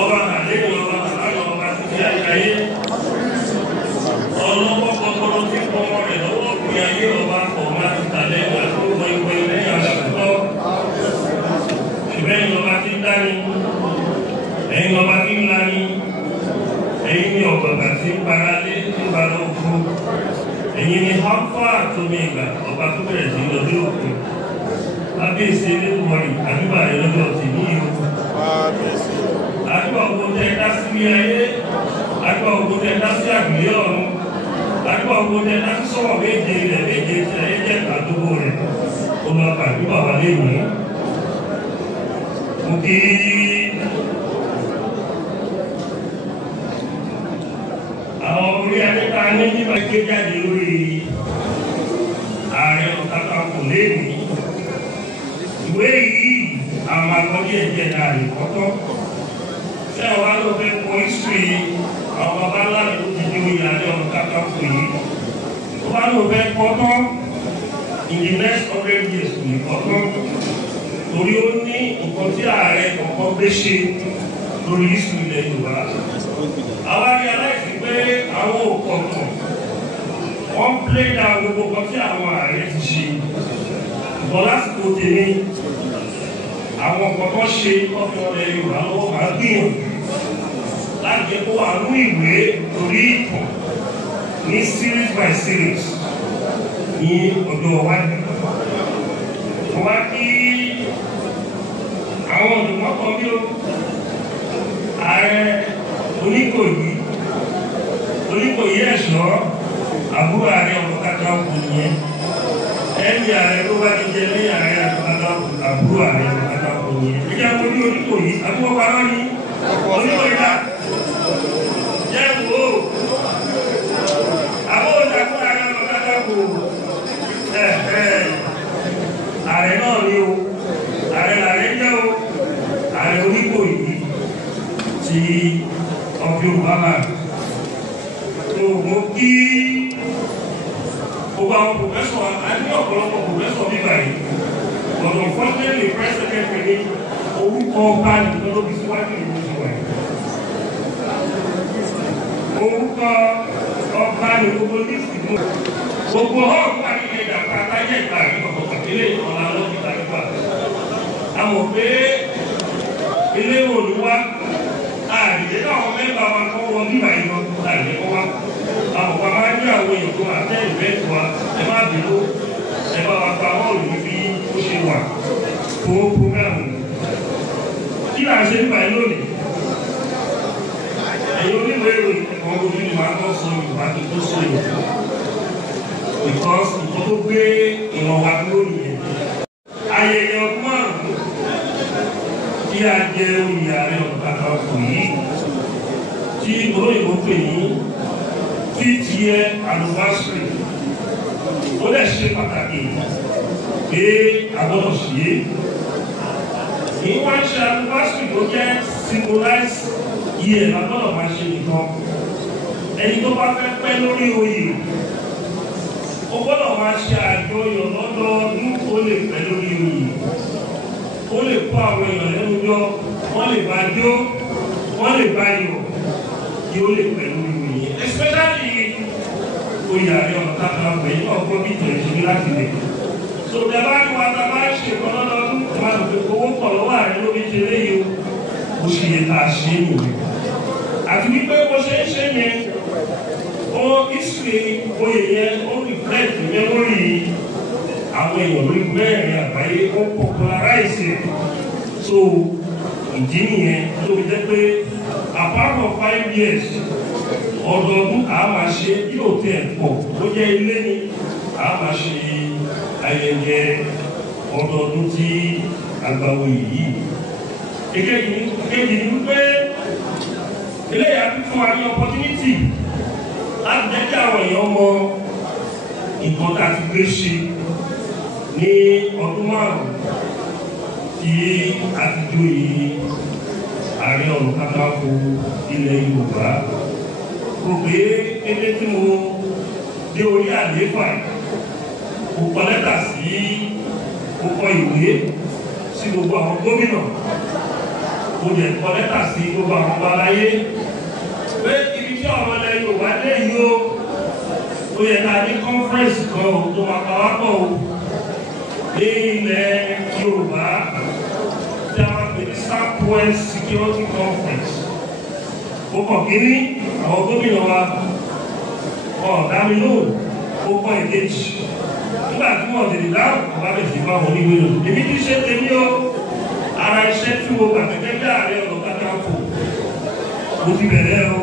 ọba àdéhùn ọba àlọ́ ọba ti fi ayé ọlọ́wọ́ kọ́kọ́rọ́ tí kọ́ rẹ̀ lọ́wọ́ fi ayé ọba kọ̀ máa ti tàlẹ́ ìgbà tó wọ ìwé lẹ́yìn àṣàkọ́ ṣùgbọ́n ọba ti ń dání ẹ̀yin ọba ti ń lani ẹ̀yin ni ọ̀gbọ̀gbà tí ń paralé tí ń bara òkú ẹ̀yin ni alfa àtòmí ìgbà ọba tó bẹ̀rẹ̀ sí lọ́dún òkú lábẹ́sí eléwọ̀rì àdúgbà ìlọ́dọ̀ ti ní ìhò àdúgbà ogun tẹ́ dá sí ayé àdúgbà ogun tẹ́ dá sí àgbélé ọ̀run àdúgbà ogun tẹ́ dá sí sọ̀rọ̀ méje rẹ̀ méje tí ayé jẹ́ àdúgbò rẹ̀ ó lọ àdúgbà wà léyìn mo kí àwọn orí adéta ní nígbà gbé jáde lórí Ààrẹ Onakakanfo lẹ́yìn ìwé yìí àwọn akọ́jú ẹ̀jẹ̀ náà lè kọ́tọ́ tí àwọn alóòfẹ́ kọ history àwọn bàbá ńlá ló ti di oyè Ààrẹ Onakakanfo yìí tó bá lóòfẹ́ kọ́tọ́ in the next 100 years kò lè kọ́tọ́ torí ó ní nǹkan tí ààrẹ kọ̀ọ̀kan gbé ṣe lórí history ilẹ̀ Yorùbá àwọn arí aláìsí pé àwọn òkọ̀ọ̀kan wọ́n play down gbogbo kan tí àwọn ààrẹ ti ṣe ìbọn lásìkò tèmi àwọn ọ̀pọ̀pọ̀ ṣe ọ̀pọ̀ ọ̀rẹ́ Yorùbá lọ́wọ́ máa gbìyànjú láti jẹ́ kó wà ní ìwé orí ìtàn ní series by series ní ọjọ́ iwájú. Wọ́n wá kí àwọn ọ̀dùnmọ́ kan bí ó Ààrẹ Oníkòyí ẹ̀ṣọ́ àbúrò Ààrẹ Onakakanfo nìyẹn ẹni ààrẹ ló bá ti jẹ ní Ààrẹ Onakakanfo àbúrò Ààrẹ Onakakanfo nìyẹn ẹjẹ àwọn Oníkòyí àbúrò parọ́ ní Oníkòyí náà jẹ́ wo àbúrò ìdàkùn Ààrẹ Onakakanfo ààrẹ náà ni o ààrẹ jẹ́ o Ààrẹ Oníkòyí ti of Yorùbá náà tó mo kí gbogbo àwọn pòfẹ́sọ̀ àní ọ̀pọ̀lọpọ̀ pòfẹ́sọ̀ bíbá yìí ọ̀dọ̀ fọ́nlẹ́lì press secretary ní orúkọ ọba nìkan ló fi síwájú ìlú ìwà yìí orúkọ ọba ní gbogbo lísì mú gbogbo ọ̀pọ̀ àyíkẹ́ ìjàpá táyé ìgbà àríkọ̀kọ̀ pàtílé ìtọ́lá lọ́kítà nígbà àmọ̀ pé ilé olúwa àdìyẹ káwọn mẹ́ta wa kọ́ wọ bíbá yìí lọ àdìyẹ kọ́ wa àwọn ọ̀pá máa ń ní àwọn èèyàn tó àtẹ́ ìfẹ́ wa ẹ má bínú ẹ bá wa pa bọ́ọ̀lù níbi ó ṣe wà fún prógámù kí là ń ṣe nípa yìí lónìí ẹ̀yin oníwèé ìròyìn ẹ̀kọ́ ojú ni màá kọ́ sọ Yorùbá tó tó sọ Yorùbá because nǹkan tó gbé ìran wa dúró nìyẹn ayẹyẹ ọdún márùn-ún tí a jẹ oyè Ààrẹ Onakakanfo yìí tí olóyìnbó pè ní 50th year anniversary ó lè ṣe pàtàkì pé àgbọ̀dọ̀ ṣe é ní wọ́n ṣe anniversary tó jẹ́ symbolize year àgbọ̀dọ̀ máa ṣe nìkan ẹni tó bá fẹ́ pẹ́ lórí oyè ó gbọ́dọ̀ máa ṣe àjọyọ̀ lọ́dọọdún ó lè pẹ́ lórí oyè ó lè kó àwọn èèyàn lẹ́nu jọ wọ́n lè bá jó wọ́n lè bá yọ̀ kí ó lè pẹ́ lórí oyè especially oyè Ààrẹ Onakakanfo yìí ọgbọ́n bí ìtẹ̀ ṣe ní láti lè so ìjọba ní wa ta bá ṣe kan lọ́dọọdún máa tó fi owó pọ̀ lọ́wọ́ Ààrẹ lórí ṣe léyìí ó ṣe yẹ ká ṣe é nìyẹn àti wípé bó ṣe ń ṣe yẹn ó history oyè yẹn ó reflect memory àwọn èèyàn lórí mẹ́rin àgbáyé ó popularize so ìdí nìyẹn tó fi jẹ́ pé apart from 5 years ọdọọdún a máa ṣe yóò tẹ̀ pọ̀ ó jẹ́ ilé ni a máa ṣe ayẹyẹ ọdọọdún tí àgbàwò yìí èkejì ni wípé eléyà fífún wa ní opportunity láti jẹ́ kí àwọn èèyàn mọ nǹkan tá a ti gbé ṣe ní ọdún márùn-ún tí a ti joyè Ààrẹ Onakakanfo ilẹ̀ Yorùbá kò pé kéde tí mo dé orí àlééfà mo kọ lẹ́tà sí mo kọ ìwé sí gbogbo àwọn gómìnà mo lè kọ lẹ́tà sí gbogbo àwọn ọba láyé pé ibi tí ọ̀rọ̀ ilẹ̀ Yorùbá dé yìí ó yẹ ká ní conference kan ò tó máa pa wá pọ̀ o ní ilẹ̀ Yorùbá tí a máa pè ní Southwest Security Conference. Ó kàn kíní àwọn gómìnà wa ọ̀dà mi lóò ó kọ́ ìkejì nígbà tí wọ́n lè dáhùn ọba lè fi bá wọn níwèé lò. Èmi ti ṣe tèmi o, ara iṣẹ́ tí mo gbà gẹ́gẹ́ bí Ààrẹ Onakakanfo mo ti bẹ̀rẹ̀ o.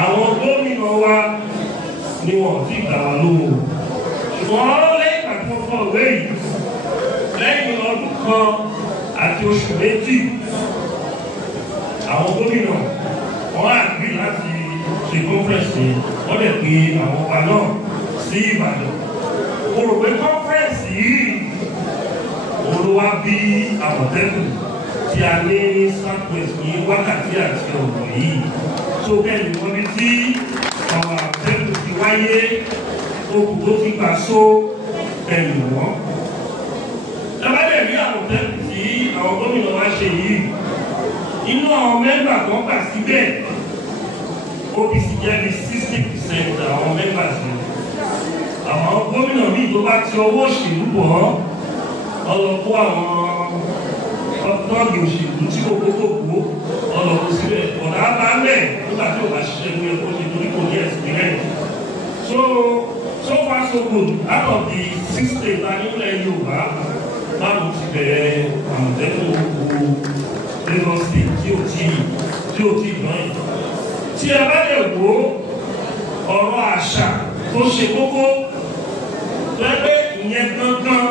Àwọn gómìnà wa ni wọ́n ti gbà wá lóhùn. Ṣùgbọ́n lẹ́yìn àti wọ́n fọ ìwé yìí lẹ́yìn ọdún kan àti oṣù méjì àwọn gómìnà wọ́n á gbé láti ṣe conference wọ́n lè pe àwọn ọba náà sí Ìbàdàn. Mo rò pé conference yìí olúwa bí Àmọ̀tẹ́kùn tí a ní ní Southwest ní wákàtí àti ọ̀rọ̀ yìí tó bẹ́ẹ̀ ni wọ́n bí tí àwọn Àmọ̀tẹ́kùn ti wáyé okùn tó ti gbà só bẹ́ẹ̀ ni wọ́n. Lábàdẹ̀ rí Àmọ̀tẹ́kùn tí àwọn gómìnà wa ṣe yìí inú àwọn mẹ́mbà tó ń gbà síbẹ̀ OPC jẹ́ bí 60% àwọn mẹ́mbà sí. Àwọn gómìnà míì tó bá ti ọwọ́ òṣèlú bọ̀ ọlọ́pọ̀ àwọn ọ̀tọ́ọ̀gì òṣèlú tí kò gbogbo ọlọ́pọ̀ síbẹ̀ ọ̀dà bá lẹ̀ nígbà tí ò bá ṣiṣẹ́ ní ẹ̀kọ́ ṣe torí kò ní experience. So far so good. Out of the 6 states ní ilẹ̀ Yorùbá báwo ti bẹ̀rẹ̀ Àmọ̀tẹ́kùn gbogbo Lagos State tí ò tí gbọ́n yìí. Tí ẹ bá lè wo ọ̀rọ̀ àṣà tó ṣe kókó pẹ́pẹ́ ìyẹn gangan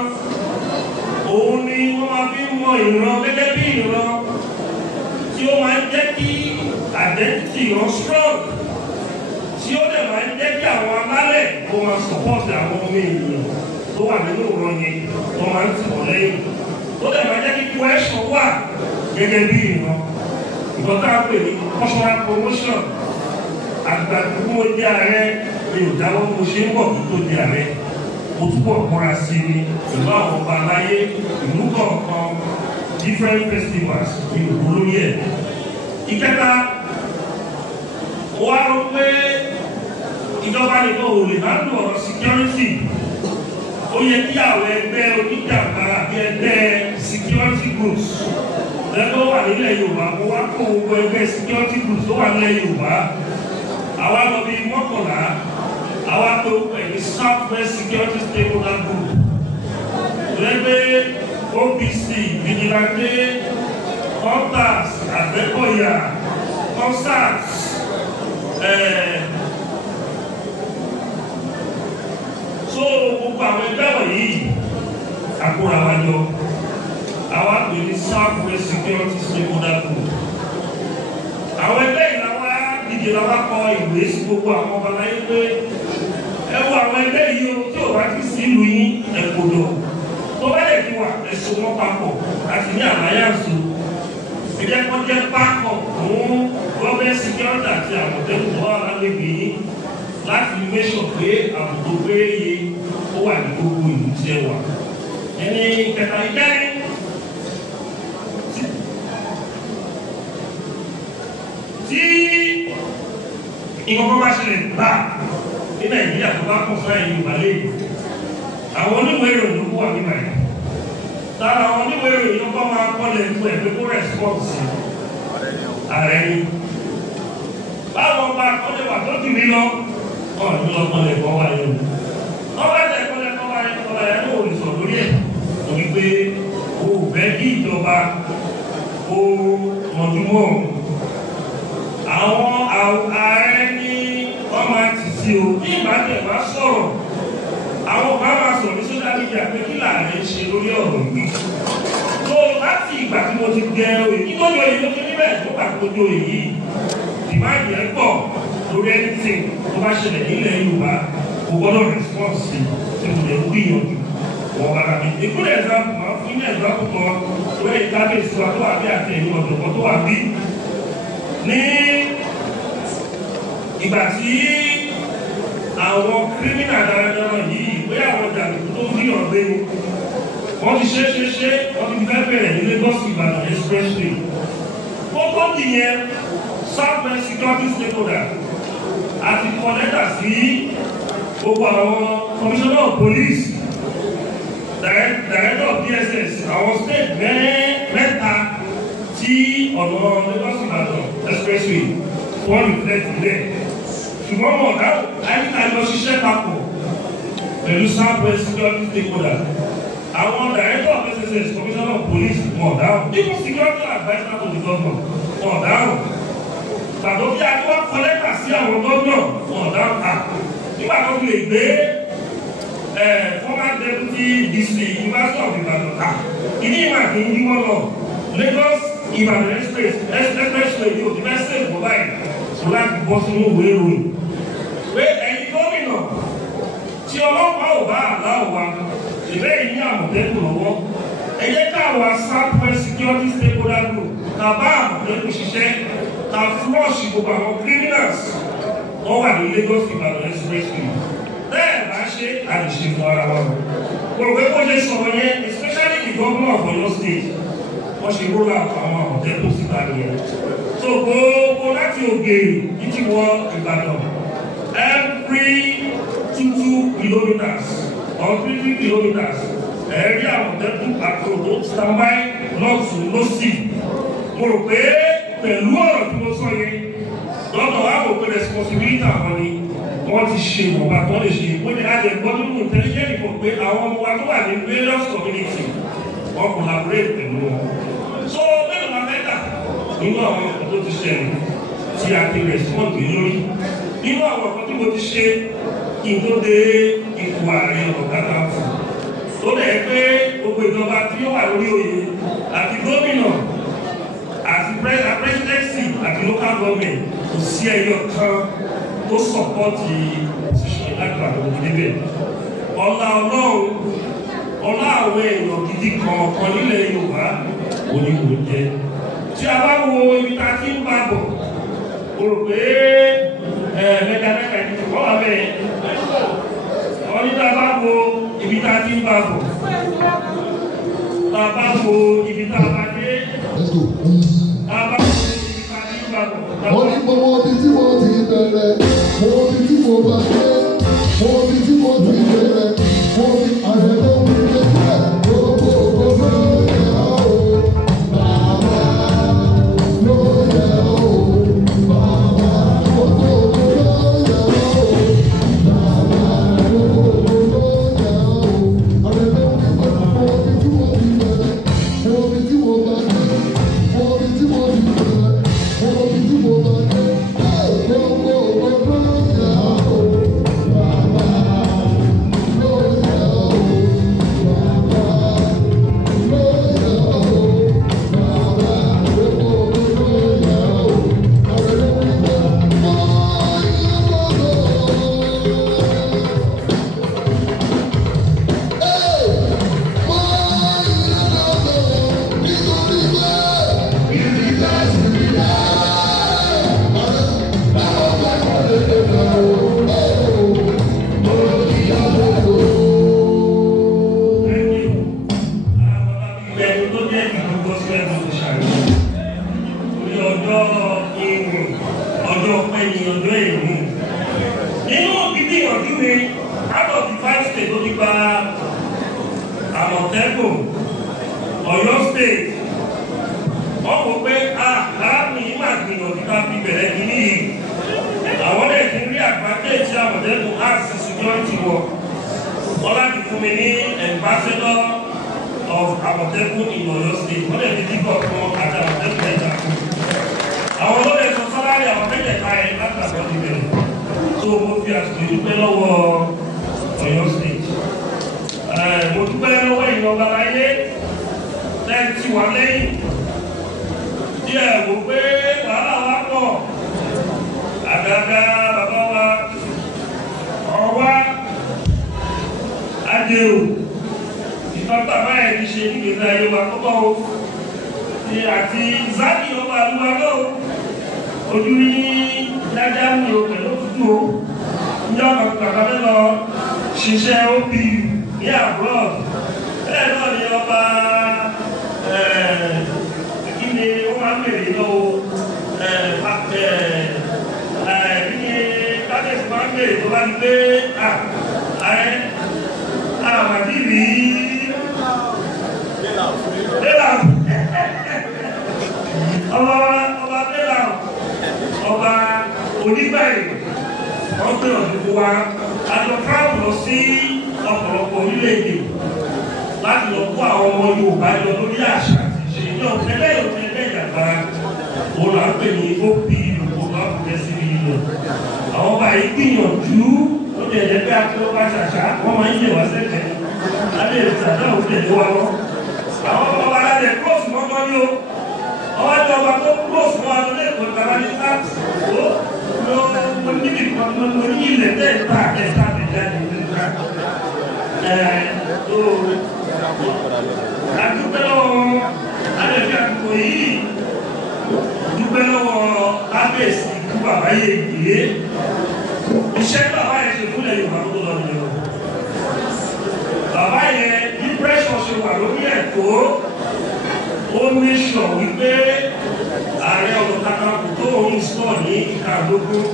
òun ni wọ́n máa fi mọ ìran gẹ́gẹ́ bí ìran tí ó máa ń jẹ́ kí identity wọn strong tí ó dẹ̀ máa ń jẹ́ kí àwọn alálẹ̀ tó máa support àwọn ọmọ ènìyàn tó wà nínú ìran yẹn tó máa ń tì wọ́n lẹ́yìn tó dẹ̀ máa jẹ́ kí cohesion wà gẹ́gẹ́ bí ìran ìkan tá a pè ní cultural promotion. Àgbàdo mo di Ààrẹ mi ò dáwọ́ mo ṣe ń bọ̀ tó di Ààrẹ mo túbọ̀ múra sí i pẹ̀lú àwọn ọba aláyé ìlú kọ̀ọ̀kan different festivals ní òwúrò yẹ. Ìkẹta wá rò pé ìjọba nìkan ò lè má lò ọ̀rọ̀ security. Ó yẹ kí àwọn ẹgbẹ́ oníjàmbá àbí ẹgbẹ́ security groups lẹ́gbẹ́ wà nílẹ̀ Yorùbá mo wá kó gbogbo ẹgbẹ́ security groups tó wà nílẹ̀ Yorùbá. Àwa lọ bí mọ́kànlá àwa tó pẹ̀lú Southwest Security Stakeholder Group lẹ́gbẹ́ OPC Vigilante Contact Àgbẹ̀kọ̀yà Contact so gbogbo àwọn ẹgbẹ́ wọ̀nyí àkóra wa jọ àwa pẹ̀lú Southwest Security Stakeholder Group. Àwọn ẹgbẹ́ ìlànà ìjìnlẹ̀ wa kọ ìwé sí gbogbo àwọn ọba láyé pé ẹ wo àwọn ẹgbẹ́ yìí o tí ò bá ti sí ìlú yín ẹ̀kọ́dọ̀ tó bá lè fi wà ẹ̀sùn wọn papọ̀ àti ní àláyàǹsó ẹ̀jẹ̀ kan jẹ́ pákọ̀ fún gọ́ọ̀mẹ̀ntì security àti Àmọ̀tẹ́kùn tó wà lágbègbè yín láti mẹ́sọ̀ pé àbùkù péye ó wà ní gbogbo ìlú tí ẹ wà. Ẹni kẹta ìkẹrin tí ìwọ̀n bá ṣẹlẹ̀ gbà ní Nàìjíríà tó bá kún sáyẹn Yorùbá lẹ́yìn àwọn oníwèé ìròyìn ló wà nígbà yìí tára àwọn oníwèé ìròyìn ló máa kọ́lẹ̀ fún ẹgbẹ́ kó rẹ̀spọ́ǹsì Ààrẹ ni báwọn bá kọ́lẹ̀ wà tó jù mí lọ ọ̀rọ̀ ní ọkọlẹ̀ kọ́ wáyé o wọ́n bá tẹ̀ kọ́lẹ̀ kọ́ wáyé kọ́lẹ̀ ẹ̀ ló lè sọ lórí ẹ̀ torí pé o fẹ́ kí ìjọba o mọ̀júmọ́ àwọn Ààrẹ ní wọ́n máa ti sí o ní ìbàdàn bá sọ̀rọ̀ àwọn bá máa sọ̀rọ̀ ní social media pé kí làárẹ̀ ń ṣe lórí ọ̀rọ̀ yìí tó láti ìgbà tí mo ti gẹ oyè nígbàgbọ́ yìí ló fi níbẹ̀ tó bá kojú oyè yìí ìbáàdì ẹ̀ pọ̀ lórí anything tó bá ṣẹlẹ̀ nílẹ̀ Yorùbá kò gbọ́dọ̀ response sí tí mo lè gbìyànjú wọ́n bára mi. ìkúlẹ̀ example máa fún ní example kan lórí ìkábíyèsí wa tó wà bí àti ẹ̀yìn ọ̀dọ̀kọ̀ tó wà bí ní ìgbà tí àwọn criminal dáradára yìí bóyá àwọn jàǹdùkú tó ń bí ọ̀gbẹ́ ni wọ́n ti ṣe wọ́n ti fẹ́ bẹ̀rẹ̀ ní Lagos Ìbàdàn expressway secondly yẹn Southwest security stakeholder àti kọ́nẹ́tà sí gbogbo àwọn commissioner of police director of DSS àwọn state mẹ́ta tí ọ̀nà Lagos Ìbàdàn expressway wọ́n reflect ilẹ̀ ṣùgbọ́n wọn dáhùn àyíká lọ ṣiṣẹ́ papọ̀ pẹ̀lú Southwest security stakeholder àwọn director of SSS commissioner of police wọn dáhùn even security adviser to the governor wọn dáhùn tàbí bí a ti wá kọ́lẹ́tà sí àwọn gómìnà wọn dáhùn à nígbà tó fi lè gbé former deputy DC University of Ibadan à ìní ìmọ̀ àti ìyíwọ́ lọ Lagos Ibadan expressway yóò ti fẹ́ sèé bọ́ báyìí sọ láti bọ́ sínú ìwé ìròyìn pé ẹ̀yin gómìnà tí ọlọ́pàá ò bá àláwọ̀ wa ìbẹ́ yìí ní Àmọ̀tẹ́kùn lọ́wọ́ ẹ jẹ́ káwa Southwest security stakeholder group ká bá Àmọ̀tẹ́kùn ṣiṣẹ́ ká flush gbogbo àwọn criminals wọ́n wà ní Lagos Ibadan expressway bẹ́ẹ̀ bá ṣe àdìṣe fún ara wa gbogbo ẹgbẹ́ ṣe sọ̀rọ̀ yẹn especially the governor of Oyo State wọ́n ṣe roll out àwọn Àmọ̀tẹ́kùn síta nìyẹn so gbogbo láti ògèrè títí wọ Ìbàdàn every 2 kilometers or 3 kilometers ẹ̀rí Àmọ̀tẹ́kùn patrol tó standby lọ́tún lọ́sì mo rò pé pẹ̀lú ọ̀rọ̀ tí mo sọ yẹn lọ́dọ̀ wá kò pé responsibility àwọn ni wọ́n ti ṣe ìwọ̀nba tó lè ṣe wọ́n ní àjẹ gbọ́ nínú intelligent report pé àwọn ọmọ wa tó wà ní various community wọ́n collaborate pẹ̀lú wọn so mélòó la fẹ́ kà nínú àwọn ọ̀pọ̀ tó ti ṣẹlẹ̀ tí a ti respond lórí nínú àwọn ọ̀pọ̀ tí mo ti ṣe kí n tó dé ipò Ààrẹ Onakakanfo tó dẹ̀ pé gbogbo ìjọba tí ó wà lórí oyè àti gómìnà àti presidency àti local government kò sí ẹyọ kan tó sọpọ́tì position láti àgbàdo níbẹ̀ ọlá Ọlọ́run ọlá àwọn èèyàn gidi kọ̀ọ̀kan nílẹ̀ Yorùbá oníwò jẹ́ tí a bá wo ibi tá a ti ń bá bọ̀ o rò pé mẹ́ta ìdíje wọ́n wà bẹ́ẹ̀ wọ́n ní tá a bá wo ibi tá a ti ń bá bọ̀ tá a bá wo ibi tá a bá dé tá a bá wo ibi tá a ti ń bá bọ̀. wọ́n ní gbogbo ibi tí wọ́n ti bẹ̀rẹ̀ mo ibi tí mo bá dé mo ibi tí mo ti bẹ̀rẹ̀ mo ní àyẹ̀wò mi lé sílẹ̀ gbogbo gbogbo ìyá o bàbá ló yẹ o bàbá gbogbo gbogbo yẹ o bàbá gbogbo gbogbo yẹ o àyẹ̀wò mi gbọ́dọ̀ mo ibi tí mo ti bẹ̀rẹ̀ mo ibi tí mo bá dé mo ibi tí mo ti bẹ̀rẹ̀ mo ibi tí mo bá dé gbogbo gbogbo yẹ o bàbá ló yẹ o bàbá ló yẹ o bàbá gbogbo gbogbo yẹ o àyẹ̀wò mi gbọ́dọ̀ mo Àmọ̀tẹ́kùn Ọ̀yọ́ State wọ́n kò pé arábìnrin máa gbìyànjú ká fi bẹ̀rẹ̀ kìíní yìí àwọn lè ti rí àgbájé tí Àmọ̀tẹ́kùn àti security wọ wọ́n láti fún mi ní ambassador of Àmọ̀tẹ́kùn in Ọ̀yọ́ State wọ́n lè fi dípọ̀ fún àti Àmọ̀tẹ́kùn ẹ̀dá fún àwọn ló lè sọ sálárì àwọn mẹ́tẹ̀ẹ̀ta ẹ̀ láti àgbọ̀dì bẹ̀rẹ̀ tó mo fi àsìkò ìdúpẹ́ lọ́wọ́ Ọ̀yọ́ State. Mo dúpẹ́ lọ́wọ́ ìjọba láyé lẹ́yìn tí wà lẹ́yìn díẹ̀ wò pé wàhálà wá pọ̀ àgàgà bàbá wa ọ̀wá àjèrò ìfapá báyìí ti ṣe nígbèsè ayé wa kọ́kọ́ o ní àti zaki ọba àlúwa náà ojú ní dájá mi ò pẹ̀lú òtútù o ní ọkọ̀ kàkà fẹ́ lọ ṣiṣẹ́ OPU ní abroad bẹ́ẹ̀ náà ni ọba kí ni wọ́n máa ń bèrè lọ́wọ́ pé tó bá ti pé àmàdìrí bẹ́là ọba bẹ́là ọba onígbàyè wọ́n pè ọ̀dùnkú wa àjọ tíráàbù lọ sí ọ̀pọ̀lọpọ̀ orílẹ̀-èdè láti lọ kó àwọn ọmọ Yorùbá jọ lórí àṣà àti ìṣe ní ọ̀tẹ́lẹ̀ ìjàgbá òun là ń pè ní OP Yorùbá progressive union. Àwọn ọba yìí gbìyànjú ó lè jẹ́ pé akérò bá ṣàṣà wọ́n máa ń yẹ̀ wá sẹ́kẹ̀ẹ́ lábẹ́ ìṣàdá òun tẹ̀lé wa lọ. Àwọn ọba alẹ́ close mọ́tọ́ ní o ọwọ́ ẹ̀jọ̀ ọba tó close mọ́ àwọn ẹlẹ́kọ̀ọ́ tàbá ní sáàt mo ní ìkan mo ní ilẹ̀ tẹ́ẹ̀ta ẹ̀ta àtẹ̀jáde nígbà àdúgbẹ́ lọ́wọ́ alẹ́bí àdúgbò yìí dúpẹ́ lọ́wọ́ lábẹ́sì ikú bàbá yẹ gbé iṣẹ́ bàbá yẹn ṣe fúnlẹ̀ Yorùbá tó lọ nìyẹn bàbá yẹn bí pressure ṣe wà lórí ẹ̀kọ́ ó ní sọ wípé Ààrẹ Onakakanfo tó ń sọ ní ìkàdógún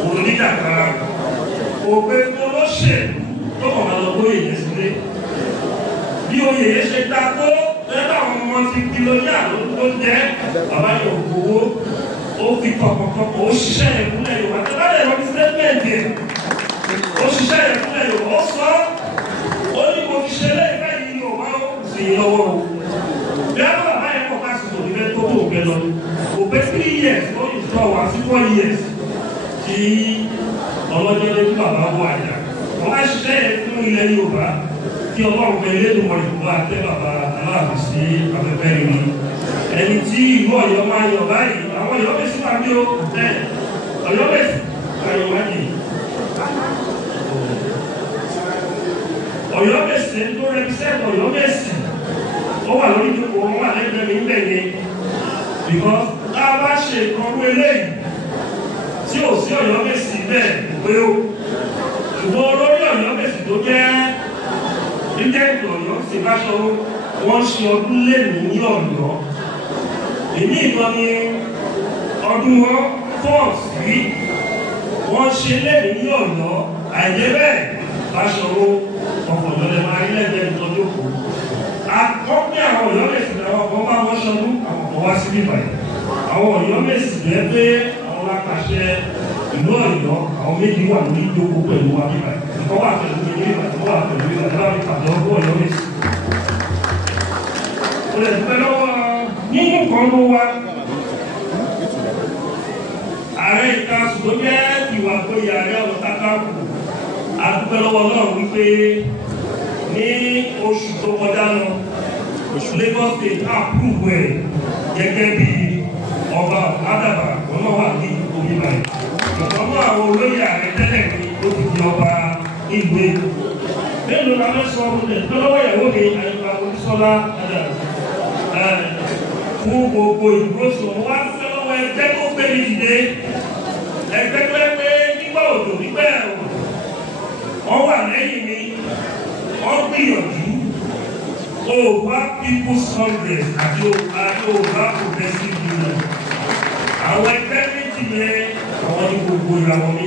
òun nígbàgbára òpè tó lọ́ṣẹ̀lú tó kàn máa lọ bóyè yẹn sílé bí oyè yẹn ṣe dá tó lẹ́bàá àwọn ọmọ ti kìlóyà ló jẹ́ bàbá yóò gbowó ó fi tọkàntọkàn ó ṣiṣẹ́ ìpínlẹ̀ Yorùbá tó bá lè rọ ní sítẹ́mẹ̀ntì ẹ̀ ó ṣiṣẹ́ ìpínlẹ̀ Yorùbá ó sọ ó ní mo fi ṣe lẹ́yìn báyìí Yorùbá ó sì lọ́wọ́ o bí a bá bàbá yẹn kọ̀ ká sì tòun ilé tó tó òkè lọ kò pé 3 years ó yìí sọ wá sí 4 years tí ọlọ́jọ́ lójú bàbá wọ àjà wọ́n á ṣiṣẹ́ yẹn fún ilẹ̀ Yorùbá kí Ọlọ́run fẹ́ lédùn wọ̀ ìfúnwá tẹ́ bàbá aláàbò sí afẹ́fẹ́ ìrìn ẹni tí ìlú Ọ̀yọ́ máa yọ báyìí àwọn Ọ̀yọ́ bẹ̀sí máa bí ó bẹ́ẹ̀ Ọ̀yọ́ bẹ̀sí ayọ̀ wájì Ọ̀yọ́ bẹ̀sí ẹni tó rẹpísẹ́ẹ̀tì Ọ̀yọ́ bẹ̀sí ó wà lórí ìjókòó wọn wà lẹ́gbẹ̀ẹ́ mi ń bẹ̀yẹ because tá a bá ṣe ìkọrú eléyìí tí ò sí Ọ̀yọ́ bẹ̀sí bẹ́ẹ̀ pé ó ṣùgbọ́n olórí Ọ̀yọ́ bẹ̀sí tó jẹ́ ilé Ọ̀yọ́ sì bá ṣọ wọ́n ṣe ọdún lẹ́nu ní Ọ̀yọ́ èmi ìtọ́ ni ọdún wọn pọ̀ sí wọ́n ṣe lẹ́nu ní Ọ̀yọ́ àìjẹ́ bẹ́ẹ̀ bá ṣọ ọkọ̀ lọ́lẹ̀ máa rí lẹ́gbẹ̀ẹ́ ìtọ́jú kù àkọ́pẹ́ àwọn Ọ̀yọ́ mẹ́sì àwọn ọkọ̀ bá wọ́n ṣọdún àwọn ọkọ̀ wá sí bíbà àwọn Ọ̀yọ́ mẹ́sì jẹ́ pé àwọn lápàṣẹ ìlú Ọ̀yọ́ àwọn méjì wà ní ìjókòó pẹ̀lú wa bíbà ìkọ́ wà pẹ̀lú bíbà ìkọ́ wà pẹ̀lú bíbà ìkọ́ wà pẹ̀lú Ọ̀yọ́ mẹ́sì. ó lè dúpẹ́ lọ́wọ́ nínú kan ló wá Ààrẹ ìta ṣùgbọ́n jẹ́ ìwà pé Ààrẹ Onakakanfo adúpẹ́ lọ́wọ́ náà wípé ní oṣù tó kọjá lọ Lagos State approve ẹ̀ gẹ́gẹ́ bí ọba Àdàbà ọ̀nà wà ní omi báyìí ìtọ́nú àwọn olóyè Ààrẹ tẹ́lẹ̀ ní ó ti di ọba ìlú Èkó mélòó la fẹ́ sọ ọdún ẹ̀ lọ́wọ́ ìyàwó mi àyíká Onísọ́lá fún gbogbo ìgbóso wọn wá fẹ́ lọ́wọ́ ẹgbẹ́ tó gbé ní ìdílé ẹgbẹ́ tó ẹgbẹ́ nígbà òjò nígbà ẹ̀rọ wọ́n wà lẹ́yìn mi wọ́n gbìyànjú Yorùbá People's Congress àti Yorùbá Progressive Union àwọn ẹgbẹ́ méjì yẹn àwọn ní gbogbo ìràwọ̀ mi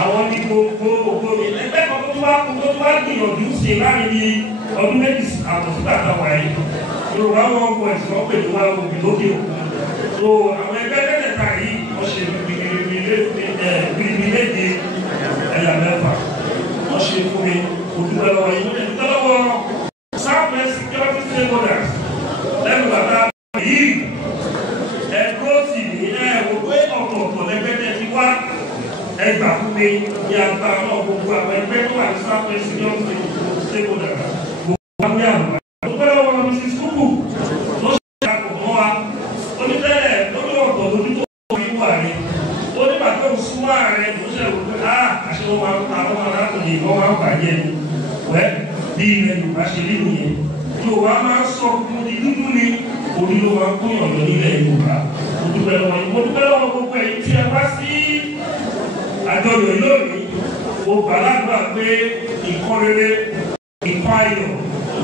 àwọn ní gbogbo ògbó mi ẹgbẹ́ kan tó wá gbìyànjú sí láàrin ní ọdún méjì àtọ̀sígbà àtàwà yìí Yorùbá wọn bọ̀ ẹ̀sìn wọn pè ní wọn òbí lókè so àwọn ẹgbẹ́ mẹ́tẹ̀ẹ̀ta yìí wọ́n ṣe bìrìbìrì méje ẹ̀yà mẹ́fà wọ́n ṣe fún mi òdúgbò lọ́wọ́ yìí wọ́n lè lọ́wọ́ Southwest security stakeholders lẹ́nu bàbá yìí ẹ̀kọ́ sì ní ẹ̀wọ̀ pé ọ̀tọ̀ọ̀tọ̀ lẹ́gbẹ́tẹ̀ ti wá ẹgbà fún mi ní àgbà náà gbogbo àwọn ẹgbẹ́ tó wà ní Southwest security stakeholders gbogbo wọn ní àbúrò òdúgbò lọ́wọ́ Mrs. Kuku ló ṣe àkọ́kọ́ wa onítẹ̀lẹ̀ lórí ọ̀tọ̀ lójú tó wọ́n wà ní onígbà tó ń súnmọ́ Ààrẹ ló ṣe rò pé àṣẹ wọn máa ń pa àwọn arákùnrin wọn máa ń bàjẹ́ ni wẹ́ bí ilẹ̀ Yorùbá ṣe rí nìyẹn Yorùbá máa ń sọ fún ní dúdú ni orí ló máa ń kún ìyànjọ nílẹ̀ Yorùbá mo dúpẹ́ lọ́wọ́ gbogbo ẹ̀yin tí ẹ bá sí àjọyọ̀ lónìí mo gbàlagbà pé nǹkan rere nǹkan ayọ̀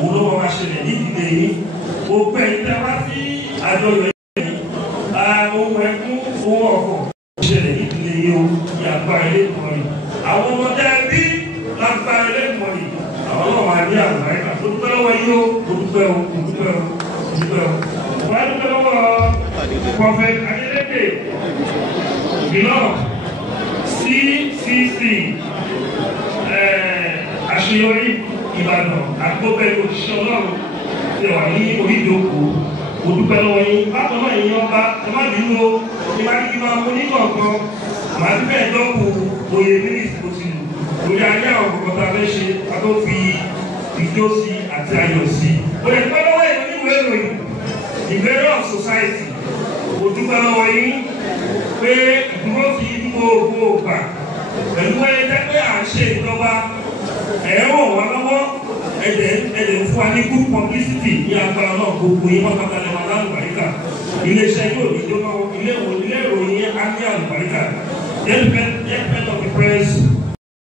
òun ló máa ṣẹlẹ̀ ní ìdílé yìí gbogbo ẹ̀yin tí ẹ bá sí àjọyọ̀ yìí ohun ẹkún ohun ọ̀fọ̀ ṣẹlẹ̀ ní ìdílé yìí o ní agbára ilé ìkọ́ni àwọn ọmọdé bí lágbára ilé ìkọ́ni àwọn náà wà ní àlùbáríkà tó dúpẹ́ lọ́wọ́ yìí ó dúpẹ́ o dúpẹ́ o dúpẹ́ o wọ́n á dúpẹ́ lọ́wọ́ Prophet Adeleke ìlọ CCC àṣeyọrí Ìbàdàn àgbóbẹ́ òṣìṣẹ́ Ọlọ́run ti wà ní orí ìjókòó mo dúpẹ́ lọ́wọ́ yín bákan náà yín ọba ẹ má bínú o ní má kí máa mú ní kọ̀ọ̀kan màá dúpẹ́ ẹ̀dọ́kù oyè mínísítì tó ti lù lórí ayé àwọn kọ̀ọ̀kan tá a fẹ́ ṣe a tó fi ìjó sí àti ayọ̀ sí. mo lè dúpẹ́ lọ́wọ́ yín nínú ìròyìn ìgbéró of society mo dúpẹ́ lọ́wọ́ yín pé ìdúró ti gbogbo gbà pẹ̀lú ẹ̀jẹ̀ pé à ń ṣe ìjọba ẹ̀rọ wà lọ́wọ́ ẹ̀jẹ̀ fún wa ní good publicity ní agbára náà gbogbo yín wọ́n kàtà lẹ́wọ̀n lálùbáríkà iléeṣẹ́ yóò ní jóná ilé ìròyìn á ní àlùbáríkà. Head of the press